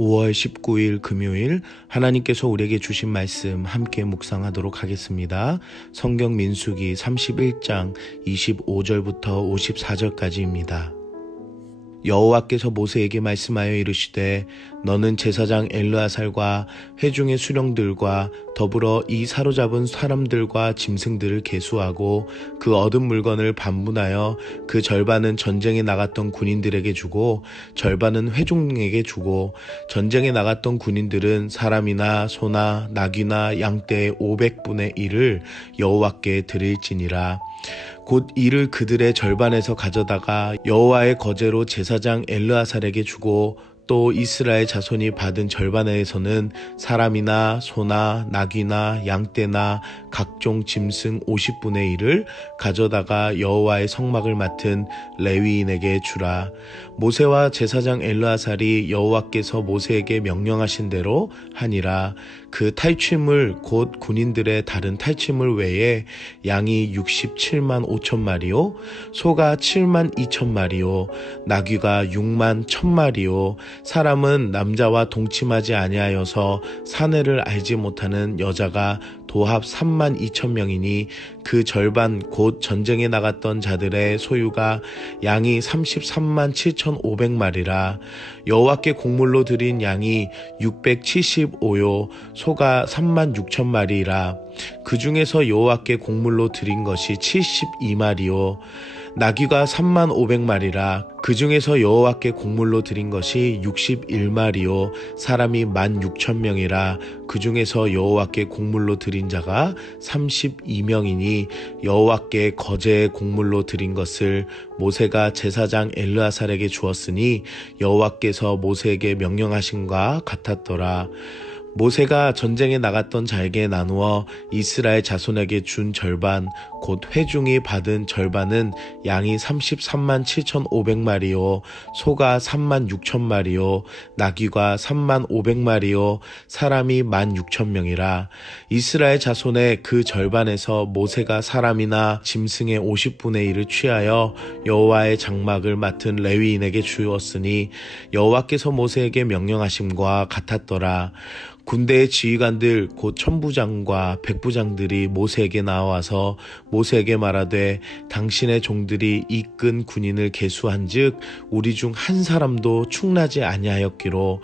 5월 19일 금요일 하나님께서 우리에게 주신 말씀 함께 묵상하도록 하겠습니다. 성경 민수기 31장 25절부터 54절까지입니다. 여호와께서 모세에게 말씀하여 이르시되 너는 제사장 엘르아살과 회중의 수령들과 더불어 이 사로잡은 사람들과 짐승들을 계수하고 그 얻은 물건을 반분하여 그 절반은 전쟁에 나갔던 군인들에게 주고 절반은 회중에게 주고 전쟁에 나갔던 군인들은 사람이나 소나 나귀나 양떼의 500분의 1을 여호와께 드릴지니라. 곧 이를 그들의 절반에서 가져다가 여호와의 거제로 제사장 엘르아살에게 주고 또 이스라엘 자손이 받은 절반에서는 사람이나 소나 나귀나 양떼나 각종 짐승 50분의 1을 가져다가 여호와의 성막을 맡은 레위인에게 주라. 모세와 제사장 엘르아살이 여호와께서 모세에게 명령하신 대로 하니라. 그 탈취물 곧 군인들의 다른 탈취물 외에 양이 67만 5천 마리요 소가 7만 2천 마리요 나귀가 6만 1천 마리요 사람은 남자와 동침하지 아니하여서 사내를 알지 못하는 여자가 도합 3만 2천 명이니 그 절반 곧 전쟁에 나갔던 자들의 소유가 양이 33만 7,500마리라. 여호와께 곡물로 드린 양이 675요 소가 3만 6천 마리라. 그 중에서 여호와께 곡물로 드린 것이 72마리요 나귀가 3만 500마리라. 그 중에서 여호와께 곡물로 드린 것이 61마리요 사람이 16,000명이라. 그 중에서 여호와께 곡물로 드린 자가 32명이니 여호와께 거제의 곡물로 드린 것을 모세가 제사장 엘르아살에게 주었으니 여호와께서 모세에게 명령하신과 같았더라. 모세가 전쟁에 나갔던 자에게 나누어 이스라엘 자손에게 준 절반 곧 회중이 받은 절반은 양이 33만 7,500마리요 소가 3만 6천 마리요 나귀가 3만 500마리요 사람이 16,000명이라. 이스라엘 자손의 그 절반에서 모세가 사람이나 짐승의 50분의 1을 취하여 여호와의 장막을 맡은 레위인에게 주었으니 여호와께서 모세에게 명령하심과 같았더라. 군대의 지휘관들 곧 천부장과 백부장들이 모세에게 나와서 모세에게 말하되 당신의 종들이 이끈 군인을 계수한즉 우리 중 한 사람도 충나지 아니하였기로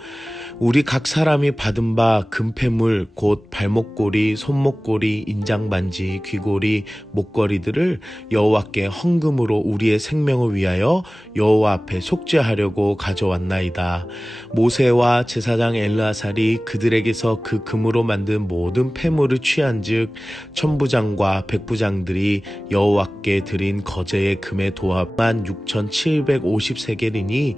우리 각 사람이 받은 바 금패물 곧 발목고리 손목고리 인장반지 귀고리 목걸이들을 여호와께 헌금으로 우리의 생명을 위하여 여호와 앞에 속죄하려고 가져왔나이다. 모세와 제사장 엘르아살이 그들에게서 그 금으로 만든 모든 패물을 취한즉 천부장과 백부장들이 여호와께 드린 거제의 금의 도합만 6,750세겔이니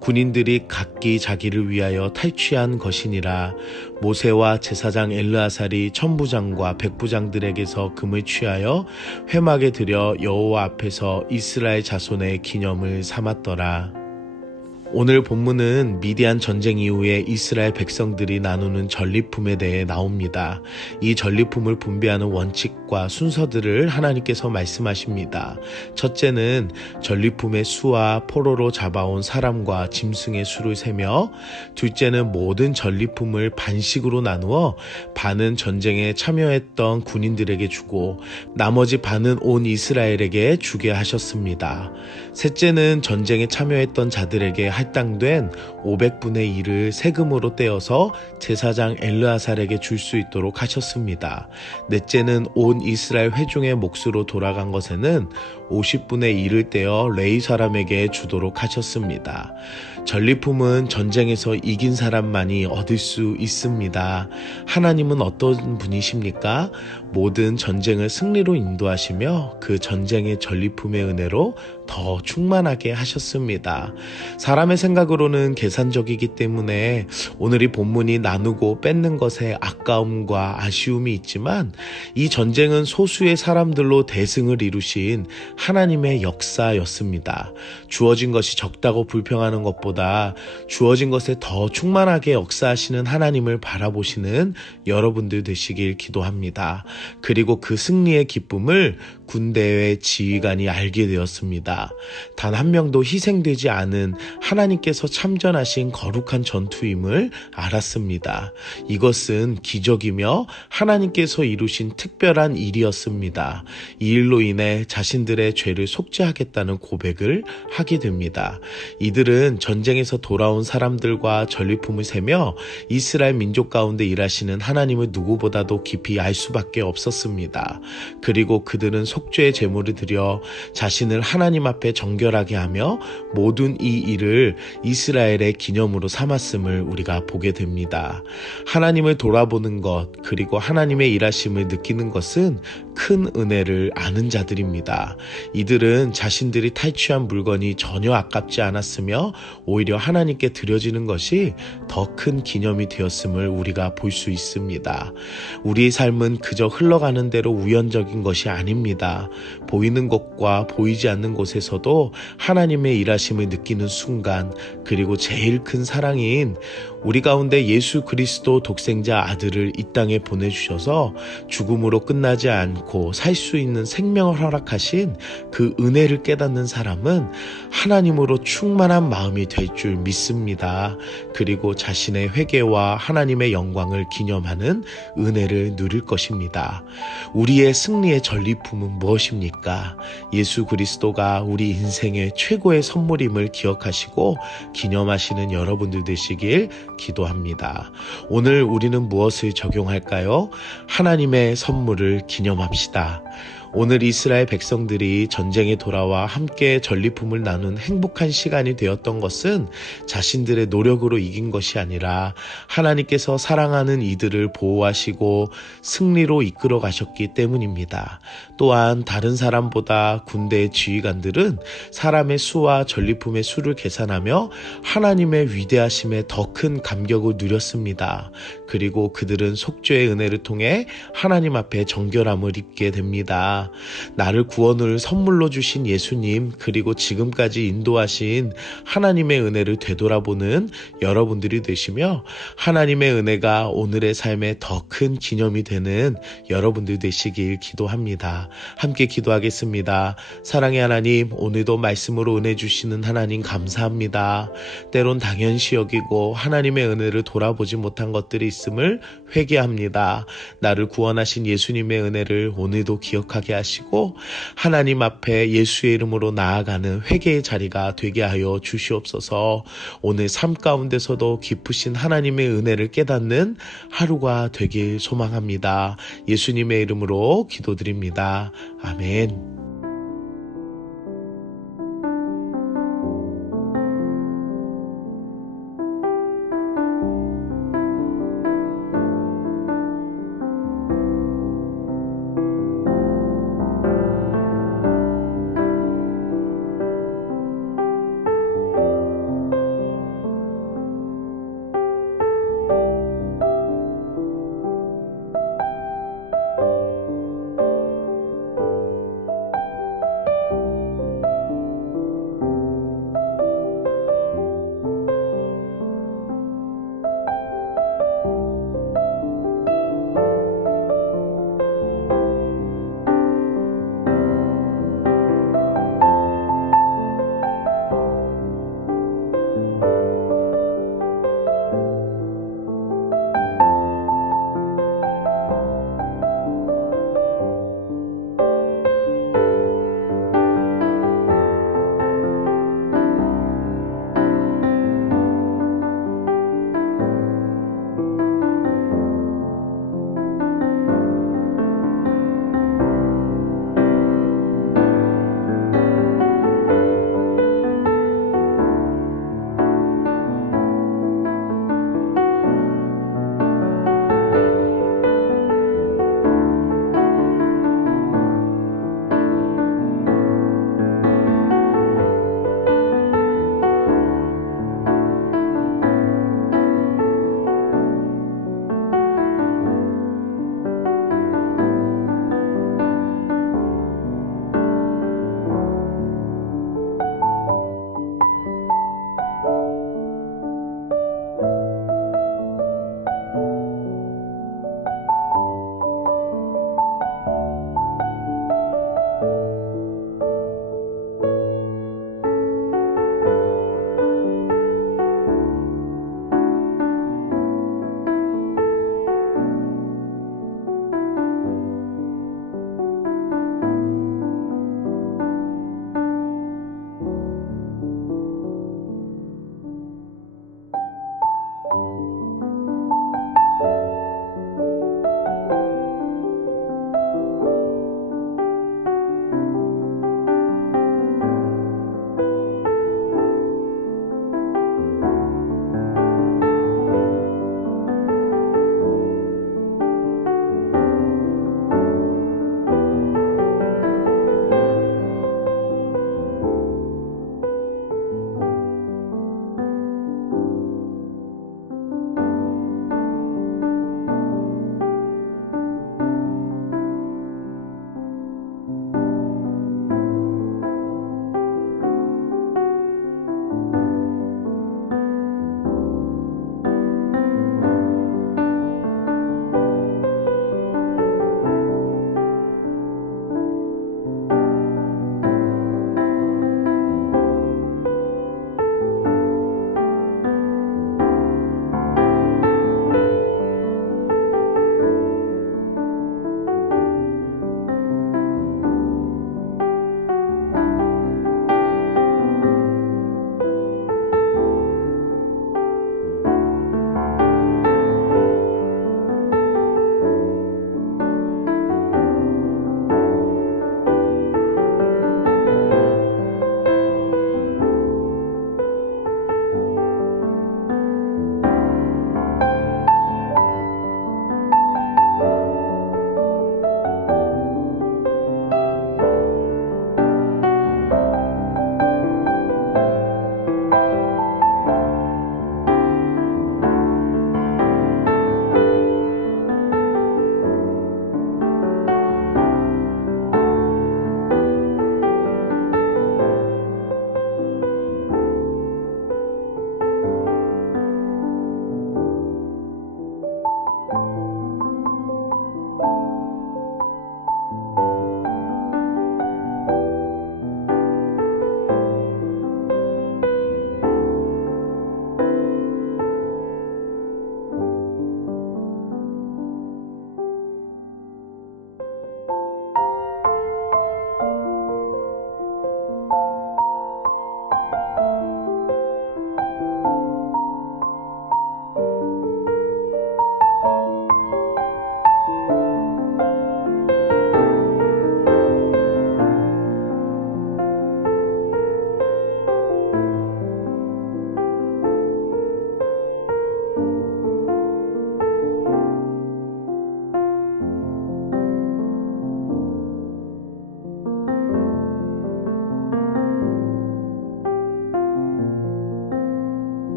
군인들이 각기 자기를 위하여 탈취한 것이니라. 모세와 제사장 엘르아살이 천부장과 백부장들에게서 금을 취하여 회막에 들여 여호와 앞에서 이스라엘 자손의 기념을 삼았더라. 오늘 본문은 미디안 전쟁 이후에 이스라엘 백성들이 나누는 전리품에 대해 나옵니다. 이 전리품을 분배하는 원칙과 순서들을 하나님께서 말씀하십니다. 첫째는 전리품의 수와 포로로 잡아온 사람과 짐승의 수를 세며, 둘째는 모든 전리품을 반씩으로 나누어 반은 전쟁에 참여했던 군인들에게 주고 나머지 반은 온 이스라엘에게 주게 하셨습니다. 셋째는 전쟁에 참여했던 자들에게 할당된 500분의 1을 세금으로 떼어서 제사장 엘르아살에게 줄 수 있도록 하셨습니다. 넷째는 온 이스라엘 회중의 몫으로 돌아간 것에는 50분의 1을 떼어 레위 사람에게 주도록 하셨습니다. 전리품은 전쟁에서 이긴 사람만이 얻을 수 있습니다. 하나님은 어떤 분이십니까? 모든 전쟁을 승리로 인도하시며 그 전쟁의 전리품의 은혜로 더 충만하게 하셨습니다. 사람의 생각으로는 계산적이기 때문에 오늘 이 본문이 나누고 뺏는 것에 아까움과 아쉬움이 있지만 이 전쟁은 소수의 사람들로 대승을 이루신 하나님의 역사였습니다. 주어진 것이 적다고 불평하는 것보다 주어진 것에 더 충만하게 역사하시는 하나님을 바라보시는 여러분들 되시길 기도합니다. 그리고 그 승리의 기쁨을 군대의 지휘관이 알게 되었습니다. 단 한 명도 희생되지 않은 하나님께서 참전하신 거룩한 전투임을 알았습니다. 이것은 기적이며 하나님께서 이루신 특별한 일이었습니다. 이 일로 인해 자신들의 죄를 속죄하겠다는 고백을 하게 됩니다. 이들은 전쟁에서 돌아온 사람들과 전리품을 세며 이스라엘 민족 가운데 일하시는 하나님을 누구보다도 깊이 알 수밖에 없었습니다. 그리고 그들은 속죄의 제물을 드려 자신을 하나님 앞에 정결하게 하며 모든 이 일을 이스라엘의 기념으로 삼았음을 우리가 보게 됩니다. 하나님을 돌아보는 것, 그리고 하나님의 일하심을 느끼는 것은 큰 은혜를 아는 자들입니다. 이들은 자신들이 탈취한 물건이 전혀 아깝지 않았으며 오히려 하나님께 드려지는 것이 더 큰 기념이 되었음을 우리가 볼 수 있습니다. 우리의 삶은 그저 흘러가는 대로 우연적인 것이 아닙니다. 보이는 것과 보이지 않는 곳에서도 하나님의 일하심을 느끼는 순간, 그리고 제일 큰 사랑인 우리 가운데 예수 그리스도 독생자 아들을 이 땅에 보내주셔서 죽음으로 끝나지 않고 살 수 있는 생명을 허락하신 그 은혜를 깨닫는 사람은 하나님으로 충만한 마음이 될 줄 믿습니다. 그리고 자신의 회개와 하나님의 영광을 기념하는 은혜를 누릴 것입니다. 우리의 승리의 전리품은 무엇입니까? 예수 그리스도가 우리 인생의 최고의 선물임을 기억하시고 기념하시는 여러분들 되시길 기도합니다. 오늘 우리는 무엇을 적용할까요? 하나님의 선물을 기념합시다. 오늘 이스라엘 백성들이 전쟁에 돌아와 함께 전리품을 나눈 행복한 시간이 되었던 것은 자신들의 노력으로 이긴 것이 아니라 하나님께서 사랑하는 이들을 보호하시고 승리로 이끌어 가셨기 때문입니다. 또한 다른 사람보다 군대의 지휘관들은 사람의 수와 전리품의 수를 계산하며 하나님의 위대하심에 더 큰 감격을 누렸습니다. 그리고 그들은 속죄의 은혜를 통해 하나님 앞에 정결함을 입게 됩니다. 나를 구원을 선물로 주신 예수님, 그리고 지금까지 인도하신 하나님의 은혜를 되돌아보는 여러분들이 되시며 하나님의 은혜가 오늘의 삶에 더 큰 기념이 되는 여러분들 되시길 기도합니다. 함께 기도하겠습니다. 사랑의 하나님, 오늘도 말씀으로 은혜 주시는 하나님 감사합니다. 때론 당연시 여기고 하나님의 은혜를 돌아보지 못한 것들이 있음을 회개합니다. 나를 구원하신 예수님의 은혜를 오늘도 기억하게 하시고 하나님 앞에 예수의 이름으로 나아가는 회개의 자리가 되게 하여 주시옵소서. 오늘 삶 가운데서도 깊으신 하나님의 은혜를 깨닫는 하루가 되길 소망합니다. 예수님의 이름으로 기도드립니다. 아멘.